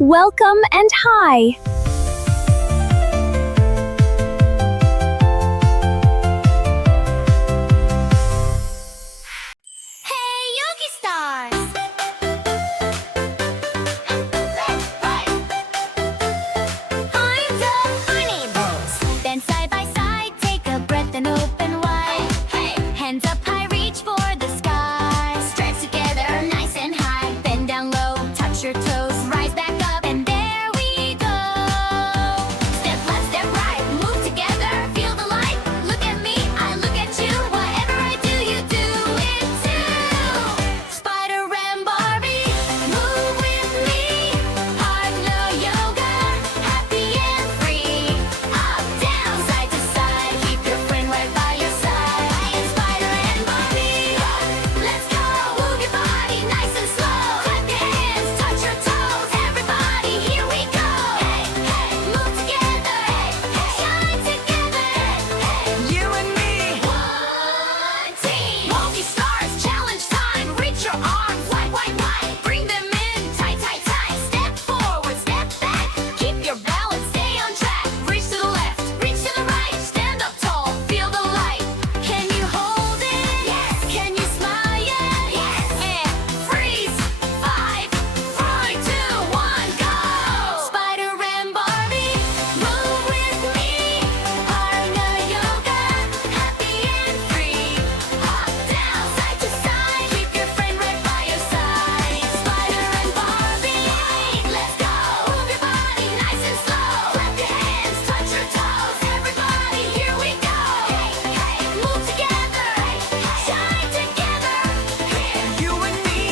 Welcome and hi! Hey, Yogi stars! Arms up, honey bows. Then side by side, take a breath and open wide. Hands up high, reach for the sky. Stripes together, nice and high. Bend down low, touch your toes. Rise back up, and there we go. Step left, step right, move together. Feel the light. Look at me, I look at you. Whatever I do, you do it too. Spider and Barbie, move with me. Partner yoga, happy and free. Up, down, side to side. Keep your friend right by your side. I am Spider and Barbie. Let's go. Move your body nice and slow. Clap your hands, touch your toes. Everybody, here we go. Hey, hey, move together. Hey, hey, shine together. Hey, hey, you and me. One team. Yogi stars, challenge time. Reach your arms wide, wide, wide. Bring them in, tight, tight, tight. Step forward, step back. Keep your balance, stay on track. Reach to the left, reach to the right. Stand up tall, feel the light. Can you hold it? Yes. Can you smile? Yes. And freeze. 5, 4, 2, 1, go. Spider and Barbie, move with me. Partner yoga, happy and free. Up, down, side to side. Keep your friend right by your side. Spider and Barbie, let's go. Move your body nice and slow. Clap your hands, touch your toes. Everybody, here we go. Hey, hey, move together. Hey, hey, shine together. Here, you and me.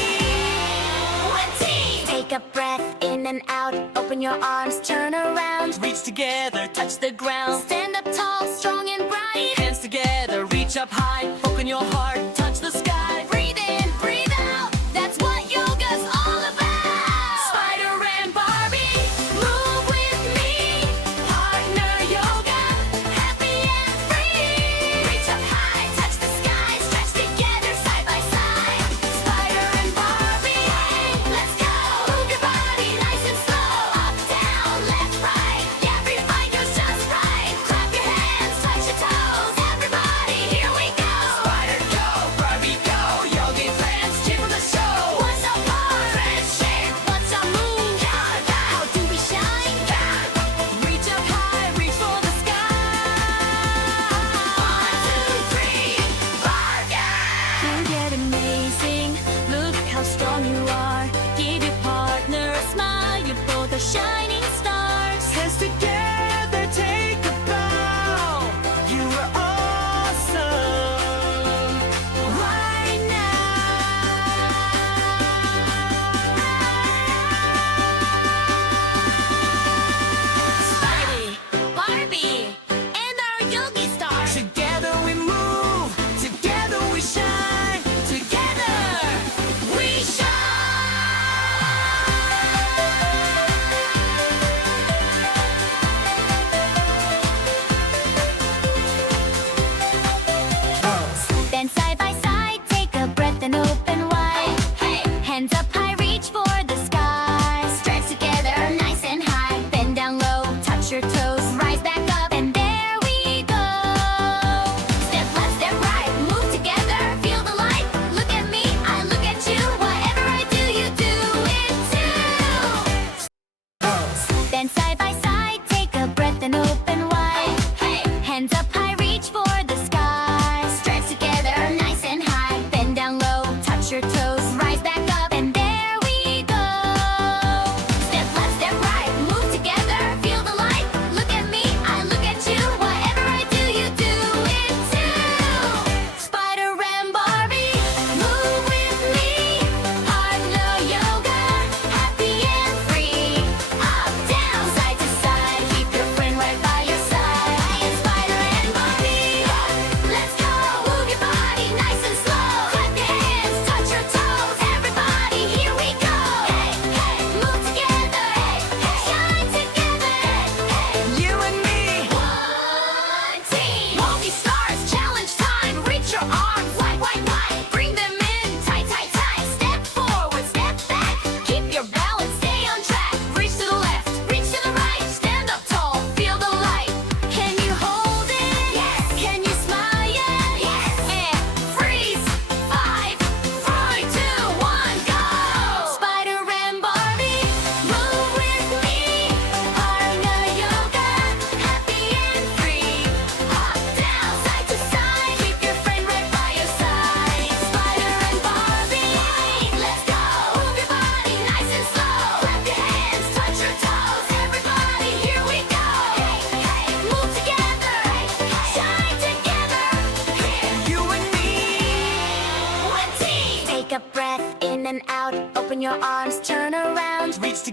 One team. Take a breath in and out. Open your arms, turn around. Reach together, touch the ground. Stand up tall, strong and bright. Hands together, reach up high. Open your heart, touch the sky. Breathe in, breathe out. That's what yoga's all about. Spider and Barbie, move with me. Partner yoga, happy and free. Reach up high, touch the sky. Stretch together, side by side. Spider and Barbie, let's go. Move your body nice and slow. Up, down, left, right. Every fight goes just right. Clap your hands, touch your toes. Everybody, here we go. Spider go, Barbie go. Yogi friends, keep on the show. What's our part? Friendship, What's our move? How do we shine? reach up high, reach for the sky. 1, 2, 3, bargain! You get amazing. Look how strong you are. Give your partner a smile. You both are shining stars. Hands together, take a bow. You are awesome. Right now. Spidey, Barbie, and our Yogi stars. Together we move, together we shine, together We shine.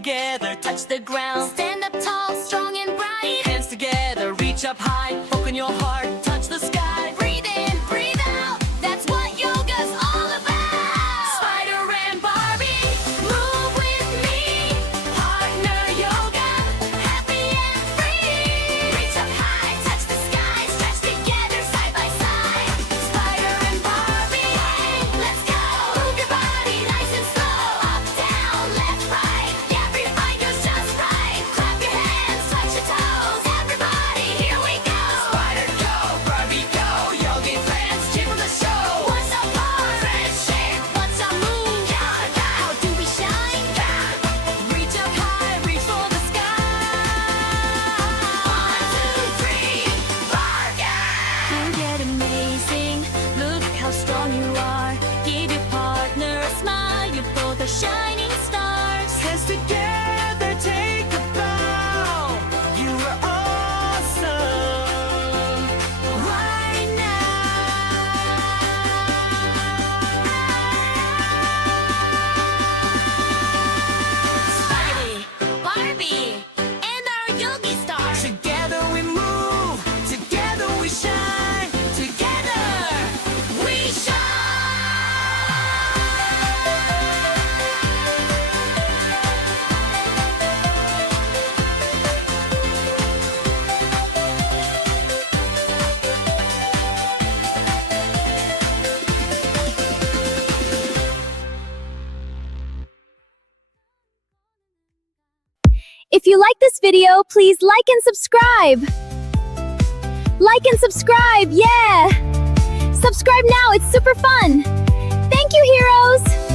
together, touch the ground. Stand up tall, strong and bright. hands together, reach up high, open your heart, touch the sky. Breathe in, breathe out. That's what yoga's all about. Spider and Barbie, move with me. Partner yoga, Happy and free. Reach up high, touch the sky. Stretch together side by side. Spider and Barbie, let's go. Move your body nice and slow. Up, down, left, right. Every fine goes just right. Clap your hands, touch your toes. Everybody, here we go. Spider go, Barbie go, yogi friends, keep on the show. What's up, heart? Friendship, What's our move? How do we shine? reach up high, reach for the sky. 1, 2, 3, bargain! You get amazing, look how strong you are. Give your partner a smile. You both are shining stars. Hands together, take a bow. You are awesome right Spidey, Barbie, and our yogi star. Together we move, together we shine, together we shine. If you like this video, please like and subscribe. Like and subscribe, yeah! Subscribe now, it's super fun! Thank you, heroes!